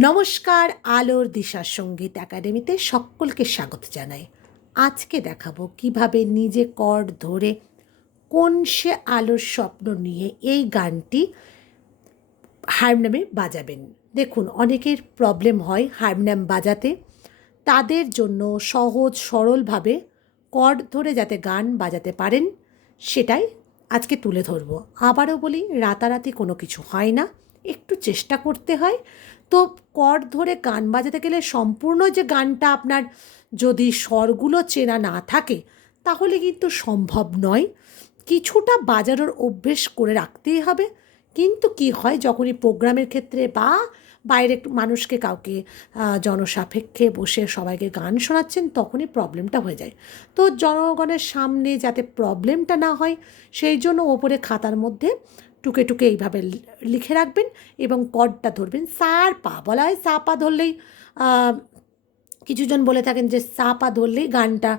নমস্কার, আলোর দিশার সংগীত একাডেমিতে সকলকে স্বাগত জানাই। আজকে দেখাবো কীভাবে নিজে কর্ড ধরে কোন সে আলোর স্বপ্ন নিয়ে এই গানটি হারমোনিয়ামে বাজাবেন। দেখুন, অনেকের প্রবলেম হয় হারমোনিয়াম বাজাতে। তাদের জন্য সহজ, সরলভাবে কর্ড ধরে যাতে গান বাজাতে পারেন, সেটাই আজকে তুলে ধরবো। আবারও বলি, রাতারাতি কোনো কিছু হয় না। একটু চেষ্টা করতে হয়। তো কর ধরে গান বাজাতে গেলে সম্পূর্ণ যে গানটা আপনার যদি স্বরগুলো চেনা না থাকে, তাহলে কিন্তু সম্ভব নয়। কিছুটা বাজানোর অভ্যেস করে রাখতেই হবে। কিন্তু কি হয়, যখনই প্রোগ্রামের ক্ষেত্রে বা বাইরে মানুষকে কাউকে জনসাপেক্ষে বসে সবাইকে গান শোনাচ্ছেন, তখনই প্রবলেমটা হয়ে যায়। তো জনগণের সামনে যাতে প্রবলেমটা না হয়, সেই জন্য ওপরে খাতার মধ্যে টুকে টুকে এইভাবে লিখে রাখবেন এবং কডটা ধরবেন। সার পা, বলা হয় সা পা ধরলেই কিছুজন বলে থাকেন যে সা পা ধরলেই গানটা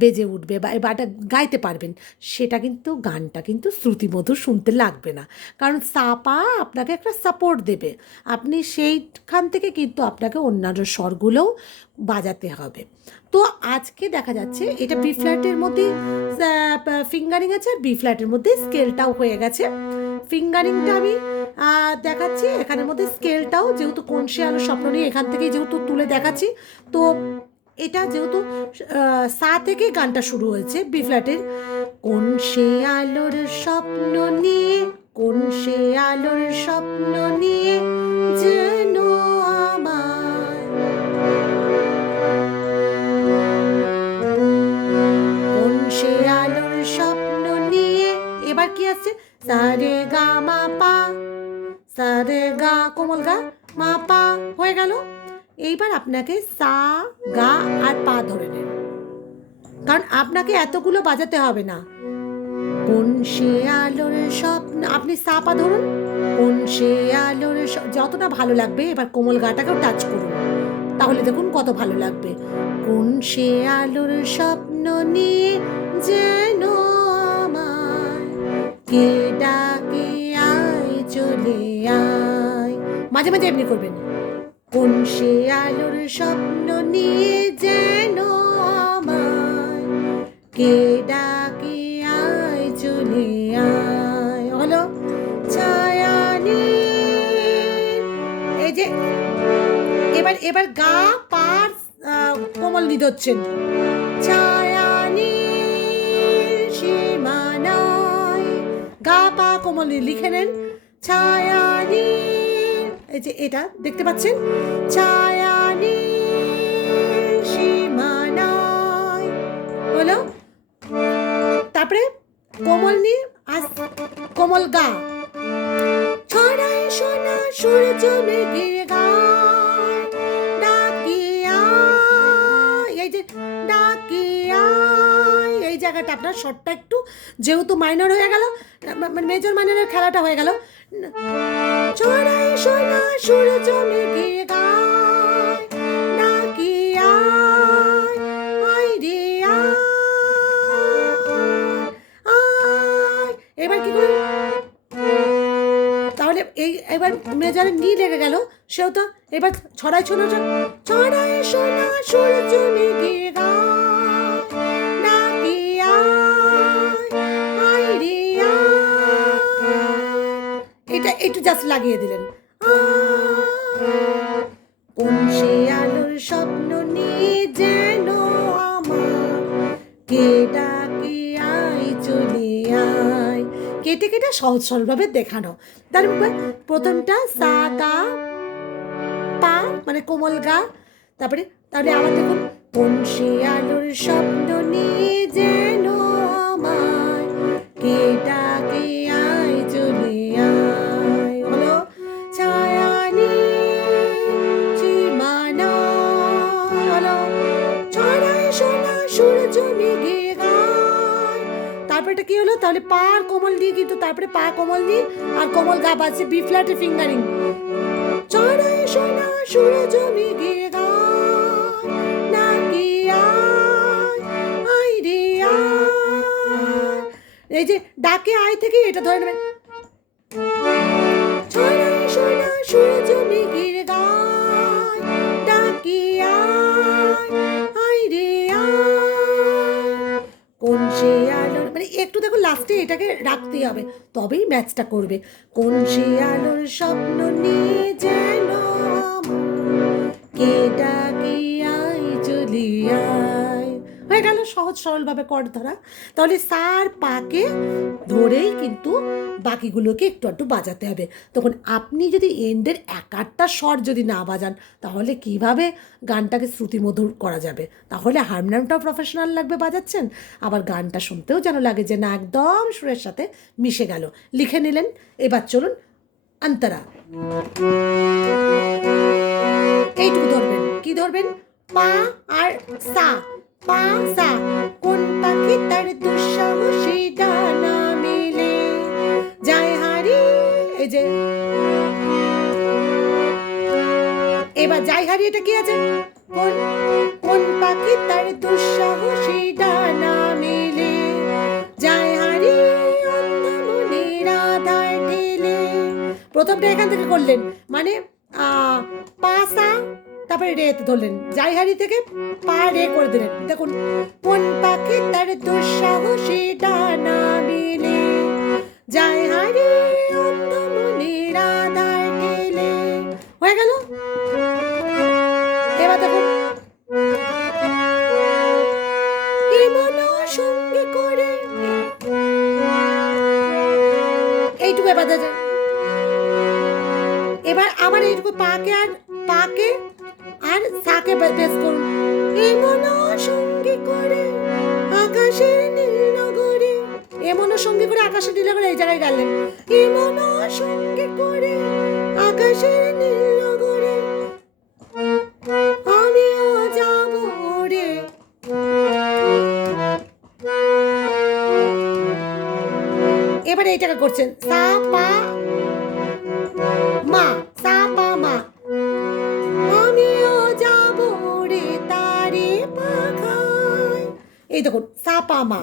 বেজে উঠবে বা এবারটা গাইতে পারবেন। সেটা কিন্তু গানটা কিন্তু শ্রুতিমধুর শুনতে লাগবে না। কারণ সা পা আপনাকে একটা সাপোর্ট দেবে। আপনি সেইখান থেকে কিন্তু আপনাকে অন্যান্য স্বরগুলোও বাজাতে হবে। তো আজকে দেখা যাচ্ছে এটা বি ফ্ল্যাটের মধ্যে ফিঙ্গারিং আছে আর বি ফ্ল্যাটের মধ্যে স্কেলটাও হয়ে গেছে। ফিঙ্গারিংটা আমি দেখাচ্ছি। এখানের মধ্যে স্কেলটাও, যেহেতু কোন সে আলো স্বপ্ন নিয়ে এখান থেকেই যেহেতু তুলে দেখাচ্ছি, তো এটা যেহেতু সা থেকে গানটা শুরু হয়েছে, বি ফ্ল্যাটের। কোন সে আলোর স্বপ্ন নিয়ে, কোন সে আলোর স্বপ্ন নিয়ে গা মা, পা, হয়ে গেল। এইবার আপনাকে সা, গা আর পা ধরে নেন। কারণ আপনাকে এতগুলো বাজাতে হবে না। কোন সে আলোর স্বপ্ন আপনি সা, পা ধরুন। কোন সে আলোর যতটা ভালো লাগবে, এবার কোমল গাটাকেও টাচ করুন। তাহলে দেখুন কত ভালো লাগবে। কোন সে আলোর স্বপ্ন নিয়ে যেন আমার কে মাঝে মাঝে এমনি করবেন। কোন সে আলোর স্বপ্ন নিয়ে যেন আমার কে ডাকে, আয় চলে আয়। হলো ছায়া। এই যে, এবার এবার গা, পার কোমল নিদচ্ছেন ছায়া সীমানায় গা, পা, কোমল লিখে নেন। ছায়া নীল এই যে এটা, দেখতে পাচ্ছেন? ছায়া হলো? তারপরে কোমল নি কোমল গা। ছড়ায় সোনা, সূর্য মেঘের গায় জায়গাটা আপনার শর্টটা একটু যেহেতু মাইনর হয়ে গেল মানে মেজর মাইনরের খেলাটা হয়ে গেল। ছড়াই সোনা সূর্য আয়। এবার কি তাহলে এই এবার মেজারে নি লেগে গেল সেও তো এবার ছড়াই শোনা ছড়াই শোনা সূর্য মেঘে গায়, একটু জাস্ট লাগিয়ে দিলেন। কোন সে আলোর স্বপ্ন নিয়ে যেন কেটে কেটে সহজ সরলভাবে দেখানো। তার প্রথমটা সা পা মানে কোমল গা। তারপরে, তাহলে আবার দেখুন, কোন সে আলোর স্বপ্ন নিয়ে যেন তারপরে পা কোমল দিয়ে আর কোমল গা বাজছে বি ফ্ল্যাটে ফিঙ্গারিং চড়াই সোনা সূর্য জমি গিয়ে এই যে ডাকে আয় থেকে এটা ধরে নেবেন লাস্টে এটাকে রাখতেই হবে। তবেই ম্যাচটা করবে। কোন সে আলোর স্বপ্ন নিয়ে যেন কেটা কে আই চলি আয় হয়ে গেল, সহজ সরলভাবে কর ধরা। তাহলে সার পাকে ধরেই কিন্তু বাকিগুলোকে একটু একটু বাজাতে হবে। তখন আপনি যদি এন্ডের এক আটটা স্বর যদি না বাজান, তাহলে কীভাবে গানটাকে শ্রুতিমধুর করা যাবে? তাহলে হারমোনিয়ামটাও প্রফেশনাল লাগবে বাজাচ্ছেন। আবার গানটা শুনতেও যেন লাগে যে না, একদম সুরের সাথে মিশে গেল। লিখে নিলেন, এবার চলুন অন্তরা। এইটুকু ধরবেন। কি ধরবেন? পা আর সা। পা কোন পাখি তার দুঃসাহসী ডানা মেলে? যায় এই যে। এবার যাই হারি, এটা কি আছে? কোন কোন পাখি তার দুঃসাহসী ডানা মেলে? যায় হারি অন্ধ মনের আধার ঢেলে। প্রথমটা এখান থেকে করলেন। মানে পাসা তারপরে রেত ধরলেন। যাই হারি থেকে পা রে করে দিলেন। দেখুন, কোন পাখি তার দুঃসাহসী ডানা মেলে? যাই হারি অন্ধ মনের আধার হয়ে গেল? এবার দেখুন। এইটুকু এবার এবার আবার এইটুকু পাকে আর পাকে আর সাকে বেশ করুন এমন সঙ্গে করে আকাশের নীল এমন সঙ্গে করে আকাশের নীল নগরে এই জায়গায় গেলেন এমন সঙ্গে করে আকাশের নীল নগরে আমিও যাব রে এবারে এইটাকে করছেন। সা, পা সা পা মা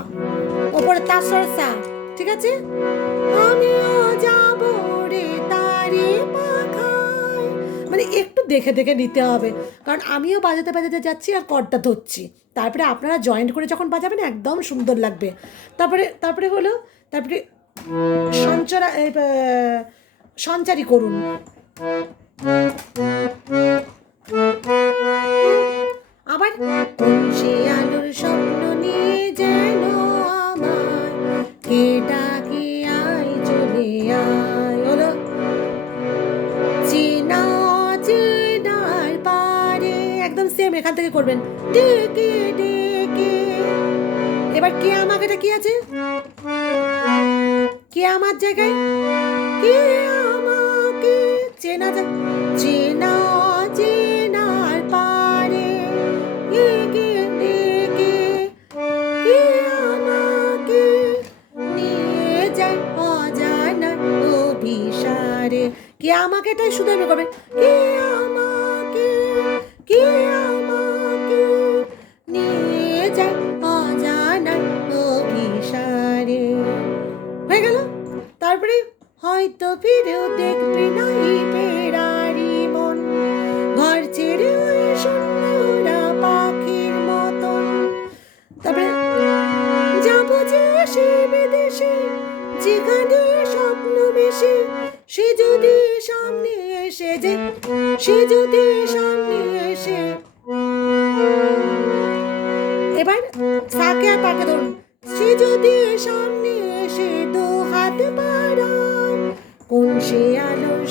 ওপরে তার স্বর সা ঠিক আছে? আমিও যাব রে তারে মানে একটু দেখে দেখে নিতে হবে, কারণ আমিও বাজাতে বাজাতে যাচ্ছি আর কর্ডটা ধরছি। তারপরে আপনারা জয়েন্ট করে যখন বাজাবেন, একদম সুন্দর লাগবে। তারপরে তারপরে হলো, তারপরে সঞ্চরা সঞ্চারী করুন। আবার, সে করবেন। ডেকে এবার কে আমাকে এটা কি আছে? কে আমার জায়গায়? কে আমাকে চেনা যা চেনা, চেনার পারে। ডেকে কে আমাকে যায় অভিসারে? কে আমাকে শুধু আমি করবে? কে আমাকে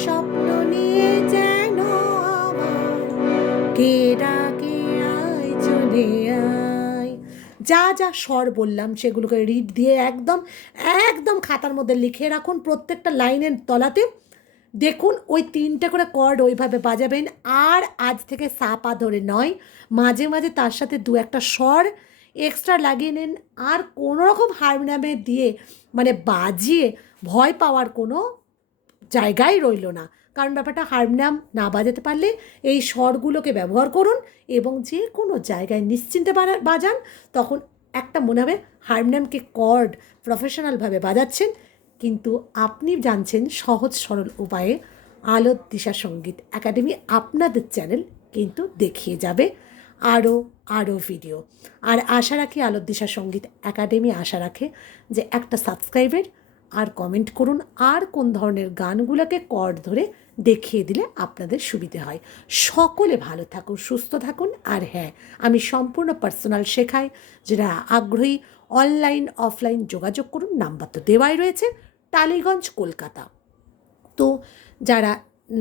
স্বপ্ন নিয়ে যেন কে যা যা স্বর বললাম সেগুলোকে রিড দিয়ে একদম একদম খাতার মধ্যে লিখে রাখুন প্রত্যেকটা লাইনের তলাতে। দেখুন, ওই তিনটে করে কর্ড ওইভাবে বাজাবেন। আর আজ থেকে সাপা ধরে নয়, মাঝে মাঝে তার সাথে দু একটা স্বর এক্সট্রা লাগিয়ে নিন। আর কোনো রকম হারমোনিয়ামে দিয়ে মানে বাজিয়ে ভয় পাওয়ার কোনো জায়গায় রইল না। কারণ ব্যাপারটা হারমোনিয়াম না বাজাতে পারলে এই স্বরগুলোকে ব্যবহার করুন এবং যে কোনো জায়গায় নিশ্চিন্তে বাজান, তখন একটা মনে হবে হারমোনিয়ামকে কর্ড প্রফেশনালভাবে বাজাচ্ছেন। কিন্তু আপনি জানছেন সহজ সরল উপায়ে আলোর দিশা সংগীত একাডেমি আপনাদের চ্যানেল কিন্তু দেখিয়ে যাবে আরও আরও ভিডিও আর আশা রাখি আলোর দিশা সংগীত একাডেমি আশা রাখে যে একটা সাবস্ক্রাইবের আর কমেন্ট করুন, আর কোন ধরনের গানগুলোকে কর্ড ধরে দেখিয়ে দিলে আপনাদের সুবিধে হয়। সকলে ভালো থাকুন, সুস্থ থাকুন, আর হ্যাঁ আমি সম্পূর্ণ পার্সোনাল শেখাই। যারা আগ্রহী অনলাইন অফলাইন যোগাযোগ করুন, নাম্বার তো দেওয়াই রয়েছে, টালিগঞ্জ, কলকাতা। তো যারা,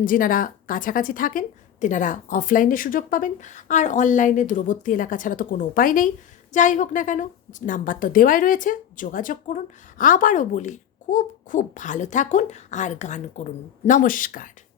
যেনারা কাছাকাছি থাকেন, তেনারা অফলাইনে সুযোগ পাবেন, আর অনলাইনে দূরবর্তী এলাকা ছাড়া তো কোনো উপায় নেই। যাই হোক না কেন, নাম্বার তো দেওয়াই রয়েছে, যোগাযোগ করুন। আবারও বলি খুব খুব ভালো থাকুন আর গান করুন। নমস্কার।